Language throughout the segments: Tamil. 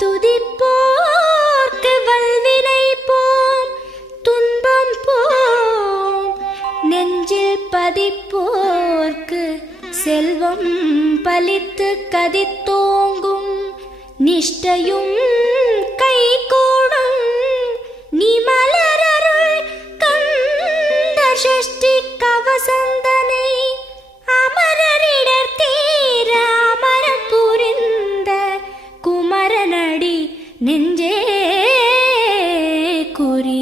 துதிப்போர்க்கு வல்வினை போம் துன்பம் போம், நெஞ்சில் பதிப்போர்க்கு செல்வம் பலித்து கதித்தோங்கும், நிஷ்டையும் கைகூடும் நீ மலரருள் கந்த சஷ்டி கவசந்தனை, அமரரிடர் தீர அமரம் புரிந்த குமரனடி நெஞ்சே குறி.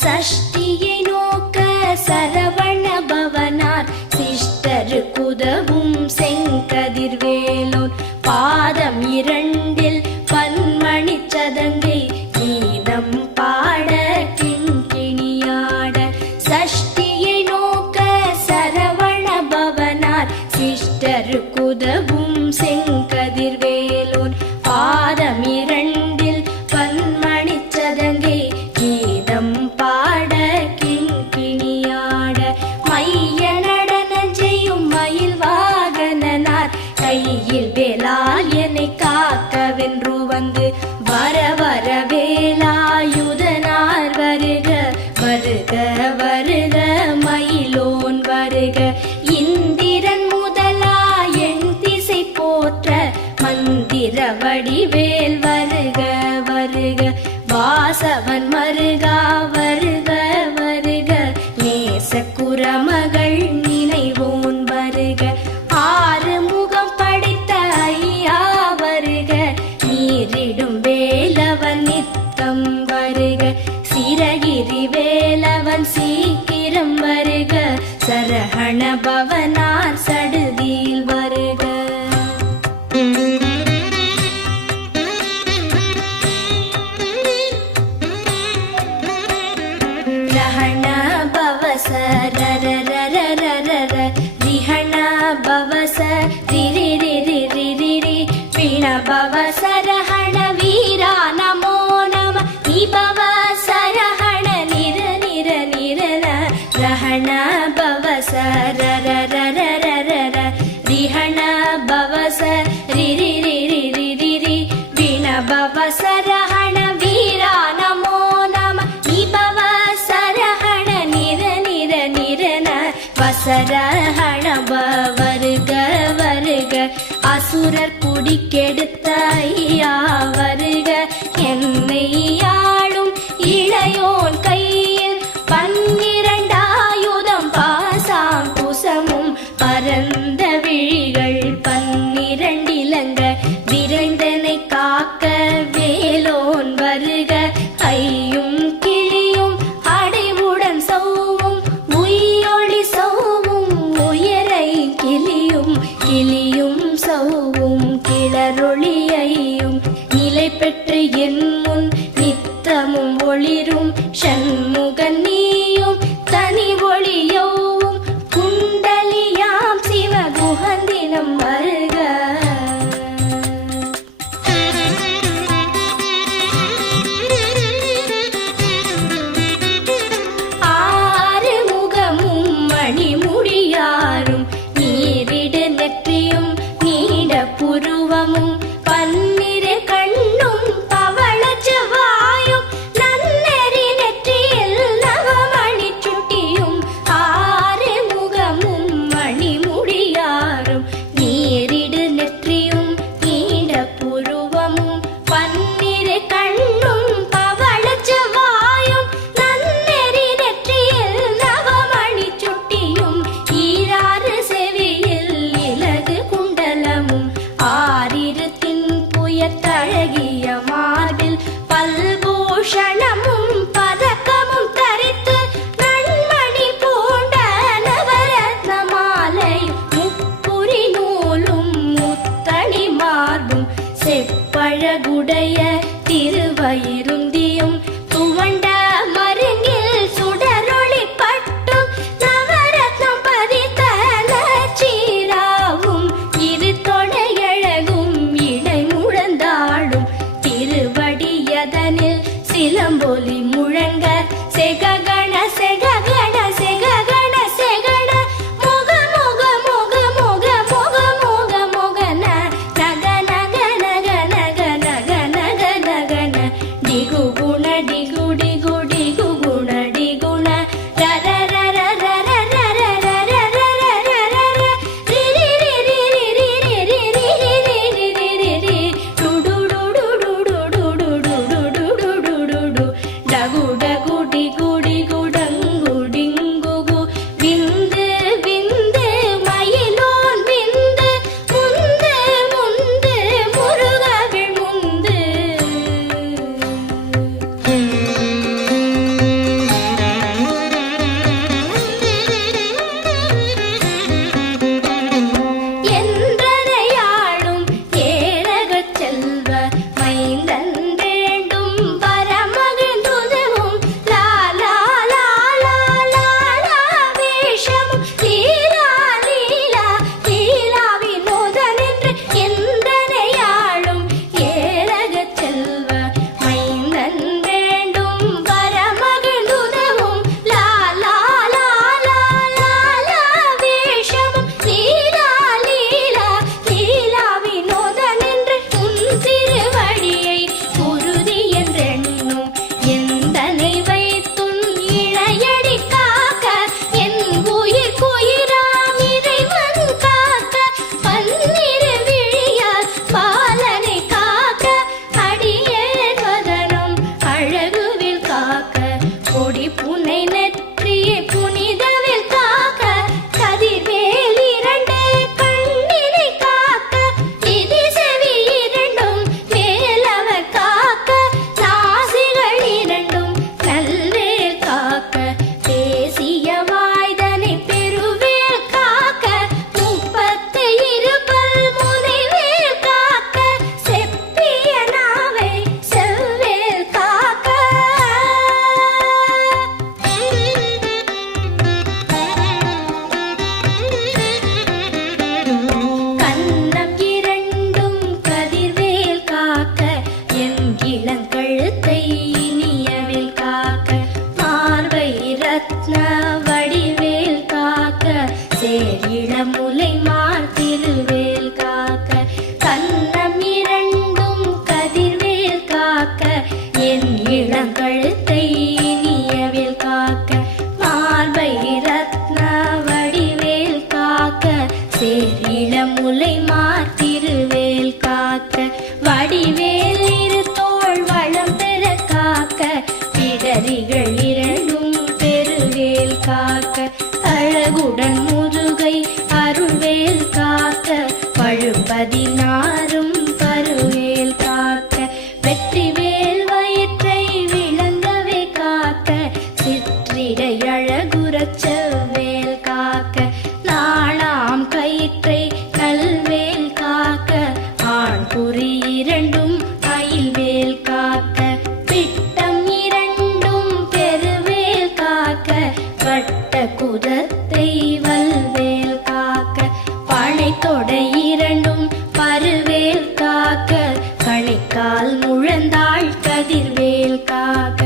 சஷ்டியை நோக்க சரவண பவனார் சிஷ்டரு குதவும் செங்கதிர்வேலோன், பாதம் இரண்டில் பன்மணி சதங்கை கீதம் பாட கிண்கிணியாட. சஷ்டியை நோக்க சரவண பவனார் சிஷ்டரு குதவும் செங்கதிர்வேலோன், பாதம் இரண்டில் பன்மணி சதங்கை கீதம் பாட கிண்கிணியாட. மைய நடன செய்யும் மயில் வாகனனார் கையில் வேலால் என்னை காக்கவென்று வந்து, வர வர வேலாயுதனார் வருக வருக வருக மயிலோன் வருக. இந்திரன் முதலா என் திசை போற்ற மந்திர வடிவேல் வருக வருக. வாசவன் மருகா வருக வருக, நேச குரமகள் நினைவோன் வருக. ஆறு முகம் படைத்த ஐயா வருக, நீரிடும் வேலவன் நித்தம் வருக. சிரகிரி வேலவன் சீக்கிரம் வருக, சரஹண பவனார் சடுதியில் வருக. ரஹண பவச ரரரரரரர, ரிஹண பவச ரிரிரிரிரிரி, பிண பவச ரஹண வீரா நமோ நம, நிபவ சரஹண நிர நிர நிரன. ரஹண பவச ரரரரரரர, ரிஹண பவச ரிரிரிரிரிரி, பிண பவச ரஹண வீரா நமோ நம, நிபவ சரஹண நிர நிர நிரன. வசரஹண வருக வருக, அசுரர் குடிக்கெடுத்த ஐயா வருக. என்னை ஆளும் இளையோன் கையில் பன்னிரண்டாயுதம் பாசாம் குசமும், பரந்த விழிகள் பன்னிரண்டிலங்க விரைந்தனை காக்க வேலோன் வருக. ஐயும் கிளியும் அடைவுடன் சௌவும் உயிரொளி சௌவும், உயரை கிளியும் கிளியும் சௌவும் கிளரொளியையும், நிலை பெற்று என் முன் நித்தமும் ஒளிரும் ஷண்முகன் நீயும் தனி ஒளியோவும், குண்டலியாம் சிவ குஹந்தினம் வருக. ஆறு முகமும் மணிமுடியாரும், நீரிடு நெற்றியும் நீட புருவமும், பன்னிரு கண்ணும் பவள செவ்வாயும், நன்னெறி நெற்றிய அதனில் சிலம்பொலி முழங்க செககண செககண செககண செகண முக முக முக முக முக முக முகன நக நக நக நக நக நக நகன டிகு குண டிகு டிகு டிகு குண டிகுண ரர ரர ரர ரர ரர ரர ரர ரி ரி ரி ரி ரி ரி ரி ரி ரி ரி ரி ரி ரி டு டு டு டு டு டு டு டு டு டு டு டு டு டு டகு டகு டிகு டிகு டங்கு டிங்கு கு விந்து விந்து மயிலோன் விந்து முந்து முந்து முருகவிழ் முந்து என்றனையாளும் ஏரகச் செல்வ மைந்தன் வேண்டும் பரமகிழ்ந்துதவும் லாலா லாலா லாலா வேஷமும் லீலா லீலா லீலா வினோதனென்று என்றனையாளும் ஏரகச் செல்வ மைந்தன் வேண்டும் பரமகிழ்ந்துதவும் லாலா லாலா லாலா வேஷமும் லீலா லீலா லீலா வினோதனென்று உன் திருவடியை குருதி என்றெண்ணும் எந்தனை வைத்துன் இழையடி காக்க என் உயிர் குயிராம் இறைவன் காக்க பன்னிரு விழியால் பாலனை காக்க அடியேன் வதனம் அழகுவில் காக்க கொடி புனை நெற்றியை புனிதவில் காக்க கதிர்வேல் இரண்டு கண்ணினை காக்க இதி செவி இரண்டும் மேலவர் காக்க நாசிகள் இரண்டும் நல்வேல் காக்க பேசிய வாய்தனை பெருவேல் காக்க முப்பத்து இருபல் முனைவேல் காக்க செப்பிய நாவை செவ்வேல் காக்க கன்னம் இரண்டும் கதிர்வேல் காக்க என் இளங்கழுத்தை இனியவில் காக்க மார்பை ரத்ன வடிவேல் காக்க சேரிளமுலை மார்த்திருவேல் காக்க கன்னம் இரண்டும் கதிர்வேல் காக்க என் இளங்கழுத்தை இனியவில் காக்க மார்பை ரத்ன வடிவேல் காக்க சேரிளமுலை மார்த்திருவேல் காக்க வடிவேல் இரு தோள் வளம் பெற காக்க பிடரிகள் இரண்டும் பெருவேல் காக்க அழகுடன் முதுகை அருள்வேல் காக்க பழுப்பதினாரும் பருவேல் காக்க வெற்றிவேல் வயிற்றை விளங்கவே காக்க சிற்றிடை அழகுறச் செவ்வேல் காக்க நாளாம் கயிற்றை நல்வேல் காக்க ஆண் குறி இரண்டும் அயில்வேல் காக்க பிட்டம் இரண்டும் பெருவேல் காக்க வட்ட குதத்தை வல்வேல் காக்க பனை தொடை இரண்டும் பருவேல் காக்க கணைக்கால் முழந்தாள் கதிர்வேல் காக்க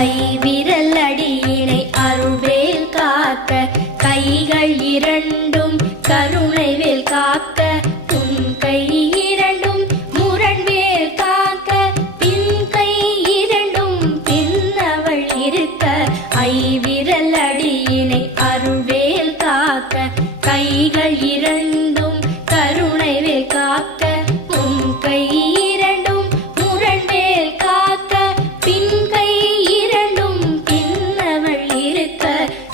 ஐவிரல் அடியினை அருள்வேல் காக்க கைகள் இரண்டும் கருணைவேல் காக்க உன் கை இரண்டும் முரண்வேல் காக்க பின் கை இரண்டும் பின்னவள் இருக்க ஐவிரல் அடியினை அருள்வேல் காக்க கைகள் இரண்டும் கருணைவேல் காக்க உன் கை இரண்டும் முரண்வேல் காக்க பின் கை இரண்டும் பின்னவள் இருக்க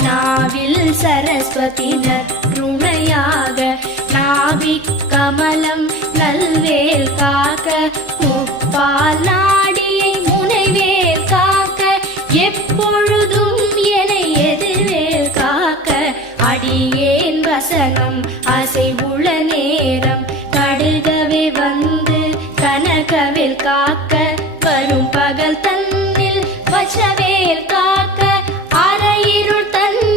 நாவில் சரஸ்வதி நற்றுணையாக நாவிக் கமலம் நல்வேல் காக்க முப்பால் நாடியை முனைவேல் காக்க எப்பொழுதும் என எதிர்வேல் காக்க அடியேன் வசனம் அசைவுள்ள நேரம் கடுகவே வந்து கனகவேல் காக்க வரும் பகல் தன்னில் வச்சவேல் காக்க அரையிருள் தன்னில்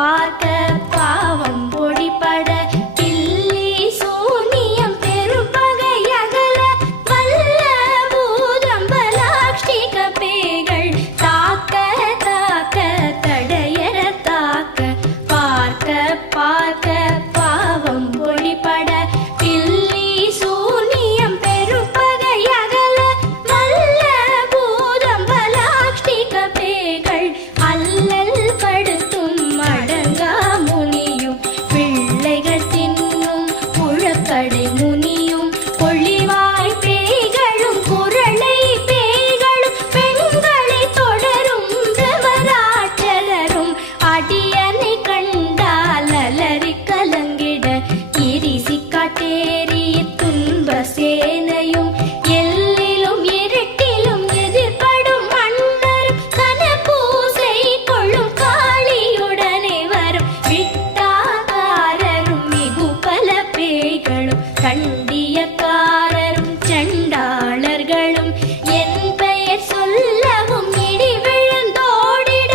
பார்க்க பாவம் பொடிபட பில்லி சூனியம் பெரும்பகையகல வல்ல பூதம்பலாக்ஷிக பேய்கள் தாக்க தாக்க தடையற தாக்க பார்க்க பார்க்க பாவம் பொடிபட பில்லி சூனியம் பெரும்பகையகல வல்ல பூதம்பலாக்ஷிக பேய்கள் அல்லல் படுத்தும் அடங்கா முனியும் பிள்ளைகள் தின்னும் புழக்கடை முனியும் பொழிவாய் பேய்களும் குரளை பேய்களும் பெண்களை தொடரும் பிரமராட்சரரும் அடியனை கண்டால் அலறி கலங்கிட இரிசி காட்டேறி துன்ப சேனையும் எல்லிலும் இருட்டிலும் எதிர்படும் மன்னரும் கனபூசை கொள்ளும் காளியுடனே வரும் விட்டாகாரரும் மிகு பல பேய்களும் கண்டியக்காரரும் சண்டாளர்களும் என் பெயர் சொல்லவும் இடி விழுந்தோடிட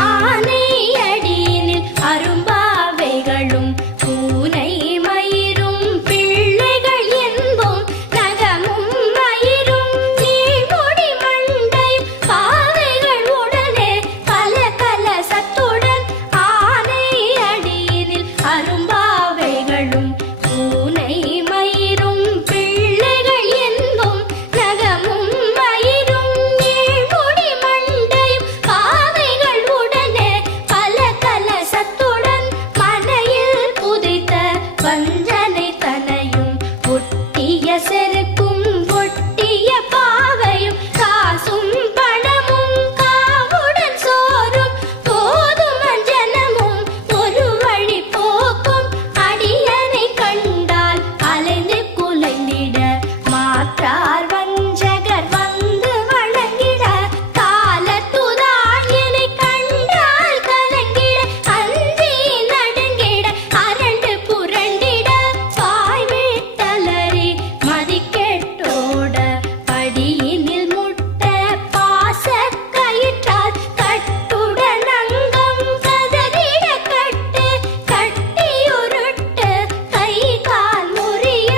ஆனை அடியினில் அரும்பாவைகளும் பூனை மயிரும் பிள்ளைகள் என்போம் நகமும் மயிரும் நீழ்முடி மண்டையும் பாவைகள் உடனே பல பல சத்துடன் ஆனை அடியினில் அரும்பாவைகளும் பூனை மயிரும் பிள்ளைகள் என்போம் நகமும் மயிரும் நீழ்முடி மண்டையும் பாவைகள் உடனே பல பல சத்துடன் மனையில் புதைத்த வஞ்சனை தனையும் ஒட்டிய செருக்கும் ஒட்டிய பாவையும் காசும் பணமும் காவுடன் சோறும் போதும் அஞ்சனமும் ஒரு வழி போக்கும் அடியனை கண்டால் அலைந்து குலைந்திட மாற்றார் வஞ்சகர் வந்து வணங்கிட காலத்துதான் என்னை கண்டால் கலங்கிட அஞ்சி நடுங்கிட அரண்டு புரண்டிட பாய்விட்டலறி மதிக்கெட்டோட படியினில் முட்ட பாச கயிற்றால் கட்டுடன் அங்கம் கதறிட கட்டு கட்டியுருட்டு கை கால் முறிய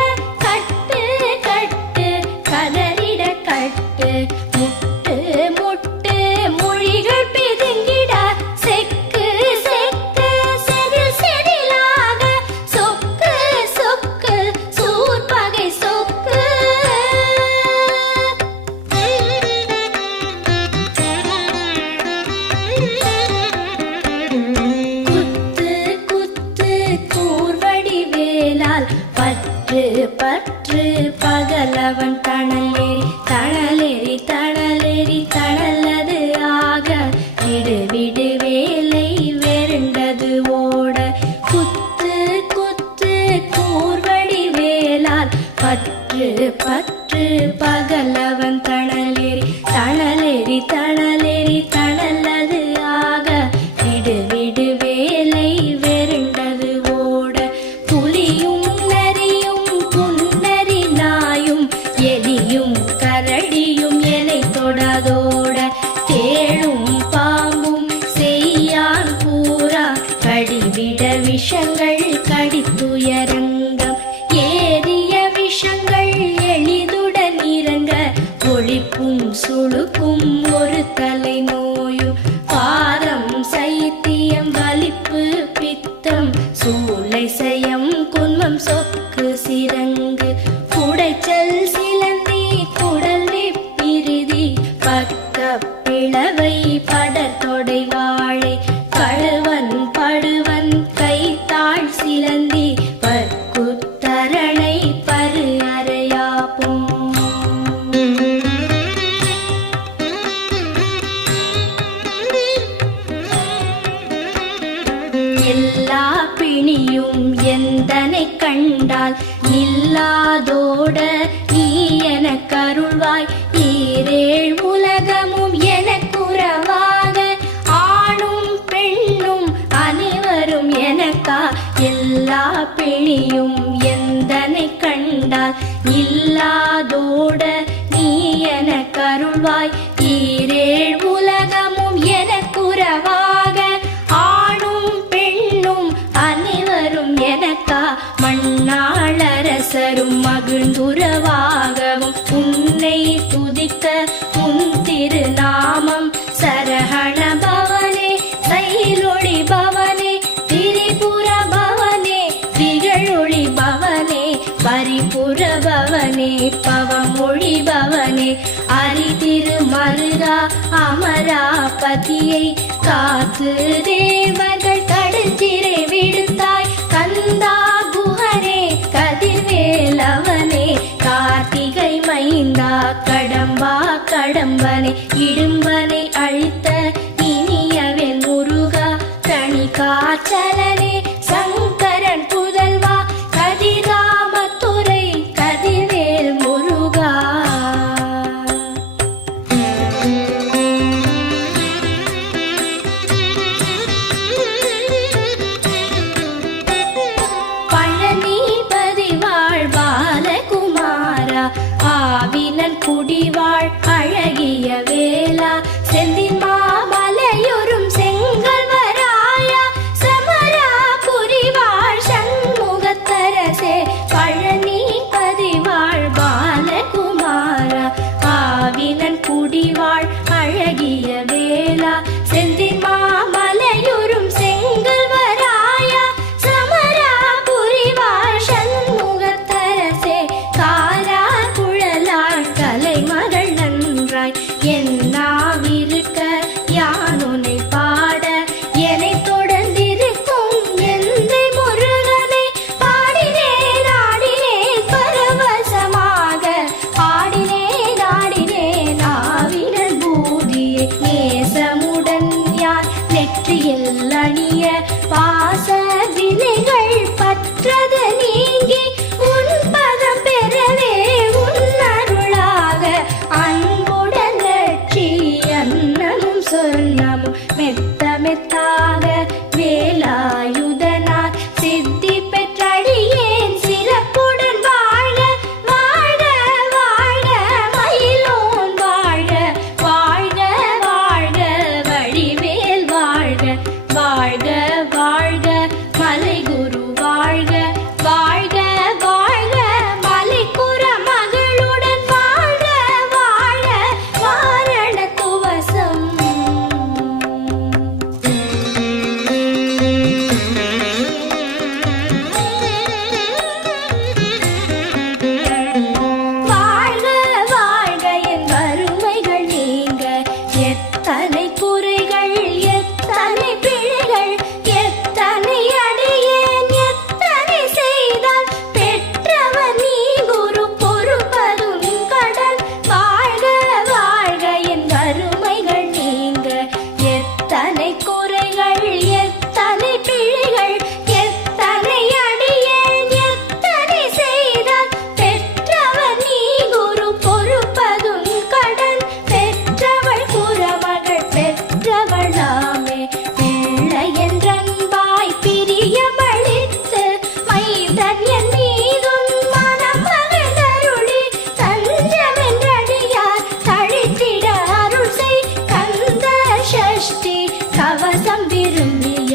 கட்டு கட்டு கதறிட கட்டு முட்டு முட்டு மொழிகள் பிதுங்கிட செக்கு செக்கு செதில் செதிலாக சொக்கு சொக்கு சூர்பகை சொக்கு குத்து குத்து கூர்வடி வேலால் பற்று பற்று பகலவன் தணலேறி தணலேறி தணலேறி தணலது ஆக விடு விடு வேலை வெருண்டது ஓட குத்து குத்து கூர்வடி வேலால் பற்று பற்று பகலவன் தணலேறி தணலேறி தணலேறி தணலது ஆக விடு விடு வேலை வெருண்டது ஓட புலியும் நரியும் புன்னரி நாயும் எலியும் கரடியும் எனை தொடாதோட தேளும் பாம்பும் செய்யான் பூரா கடிவிட விஷங்கள் கடித்துயரங்கம் ஏறிய விஷங்கள் எளிதுடன் இறங்க ஒளிப்பும் சுளுக்கும் ஒரு தலை நோயும் பாரம் சைத்தியம் வலிப்பு பித்தம் சூளை சயம் குன்மம் சொக்கு சிரங்கு குடைச்சல் சிலந்தி குடல் பிரிதி பக்க பிளவை படத்தொடை வாழை கழுவன் படுவன் கைத்தாள் சிலந்தி பற்குத்தரணை பரு அறையாப்பும் எல்லா பிணியும் எந்தனை கண்டால் நில்லாதோட நீ எனக்கு அருள்வாய் ஈரேழ் உலகமும் எனக்குறவாக ஆணும் பெண்ணும் அனைவரும் எனக்கா எல்லா பிணியும் எந்தனை கண்டால் இல்லாதோட நீ என கருள்வாய். ஈரேழ் உலகமும் எனக்குறவாக ஆணும் பெண்ணும் அனைவரும் எனக்கா மண்ணாளரசரும் மகிழ்ந்துறவாகவும் உன்னை துதிக்க உன் திருநாமம் சரஹண பவனே சைலொளி பவனே திரிபுர பவனே திகழொளி பவனே பரிபுர பவனே பவமொழி பவனே அரிதிரு மருகா அமராபதியை காத்து தேவர்கள் கடுஞ்சிறை விடுத்தாய். கந்தா குஹனே கதிர்வேலவனே கார்த்திகை மைந்தா கடம்பா கடம்பனே இடும்பனை அழித்த இனியவன் முருகா கணிகாச்சலனே சங்கரன் புதல்வா கதிராமத்துறை கதிர்வேல் முருகா. பழனிபதி வாழ் பாலகுமாரா ஆவினன் குடிவாழ் அழகிய வேளா செந்தின் மாமலையொரும் செங்கல்வராயா சமரா புரிவாழ் சண்முகத்தரசே. பழனிபதி வாழ் பாலகுமாரா ஆவினன் குடிவாழ் அழகிய வேளா செந்தின் மாமலையொரும் செங்கல்வராயா சமரா புரிவாழ் சண்முகத்தரசே. காரா குழலாள் கலைமகள் நன்றாய் என்னாவிருக்க யானுனை பாட என்னை தொடர்ந்திருக்கும் எந்தை முருகனை பாடினேன் ஆடினேன் பரவசமாக ஆடினேன் ஆடினேன் ஆவினன் பூதியை நேசமுடன் யார் நெற்றியில் அணிய பாச வினைகள் பற்றது நீங்கி உன் பதம் பெறவே உன் அருளாக அன்புடன் லட்சி அன்னமும் சொன்னமும் மெத்த மெத்தாக வேலாயுதனார் சித்தி பெற்றடியேன் சிறப்புடன் வாழ்க வாழ்க வாழ்க மயிலோன் வாழ்க வாழ்க வாழ்க வடிவேல் வாழ்க வாழ்க வாழ்க மலைகுரு வாழ்க வாழ்க வாழ்க மலைக்குற மகளுடன் வாழ்க வாழ வாரண துவசம். வாழ்க வாழ்க என் வறுமைகள் நீங்க எத்தனை குறைகள் எத்தனை பிழைகள் எத்தனை அடியேன் எத்தனை செய்தால் பெற்றவர் நீ குரு பொறுப்பதும் கடன். வாழ்க வாழ்க என் வறுமைகள் நீங்க எத்தனை குறைகள் எத்தனை பிழைகள் எத்தனை அடியேன் எத்தனை செய்தால் பெற்றவர் நீ குரு பொறுப்பதும் கடன். பெற்றவள் குறமகள் பெற்றவள் நாமே பிள்ளை என்றன்பாய் பிரியமளித்து மைந்தன் என் மீதும் மனம் மகிழ்ந்தருளி தஞ்சமென்றடியார் தழித்திட அருள் செய். கந்த சஷ்டி கவசம் விரும்பிய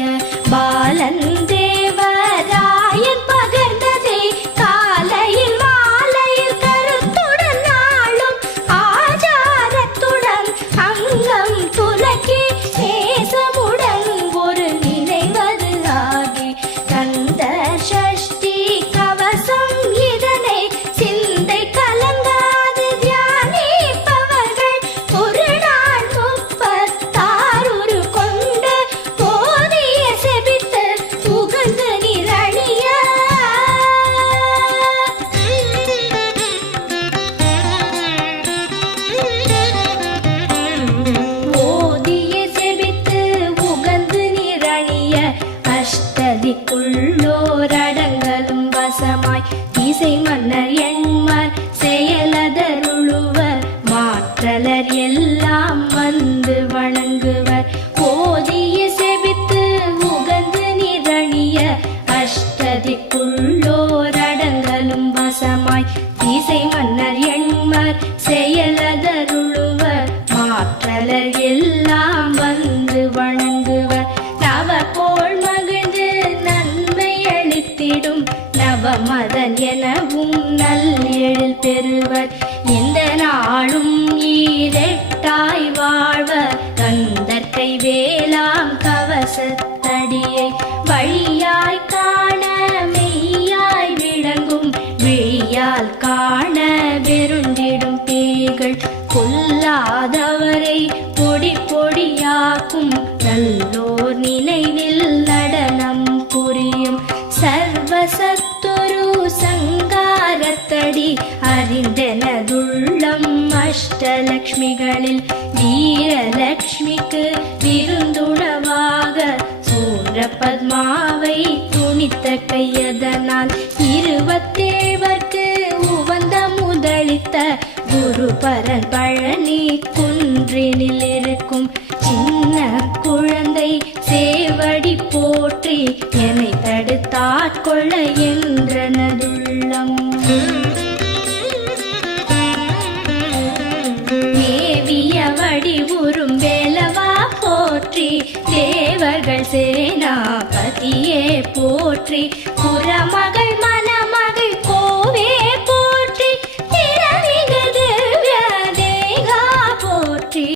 பாலன் தேவராயன் பகர்ந்ததே காலையில் மாலையில் கருத்துடன் நாளும் ஆச்சாரத்துடன் அங்கம் துலக்கி நேசமுடன் ஒரு நினைவது ஆகி கந்த சஷ்டி கவசம் இதனை சிந்தை கலங்காது தியானிப்பவர்கள் ஒரு நாள் 36 கொண்டு போதிய செபித்து புகழ்ந்து நிரணிய. ஓதிய செபித்து உகந்து நிரணிய அஷ்டதிக்குள்ளோரடங்கலும் வசமாய் திசை மன்னர் எண்மர் செயலதருளுவர் மாற்றலர் எல்லாம் வந்து வணங்குவர். ஓதிய செபித்து உகந்து நிரணிய அஷ்டதிக்குள்ளோரடங்கலும் வசமாய் திசை பெறுவர். எந்த நாளும் ஈரெட்டாய் வாழ்வர் கந்தற்கை வேளாம் கவசத்தடியை வழியாய் காண மெய்யாய் விளங்கும் விழியால் காண வெருண்டிடும் பேய்கள் கொல்லாதவரை பொடி பொடியாக்கும் நல்லோர் நினைவில் நடனம் புரியும். சர்வசத்துரு சங்காரத்தடி அறிந்தனதுள்ளம் அஷ்டலக்ஷ்மிகளில் வீரலக்ஷ்மிக்கு விருந்துணவாக சூர பத்மாவை துணித்த கையதனால் 27 உவந்த முதலித்த குருபரன் பழனி குன்றினில் இருக்கும் சின்ன குழந்தை சேவடி போற்றி என்னை தடுத்தாட்கொள்ள என்றனதுள்ளம். மேவிய வடிவுறும் வேலவா போற்றி தேவர்கள் சேனாபதியே போற்றி புறமகள்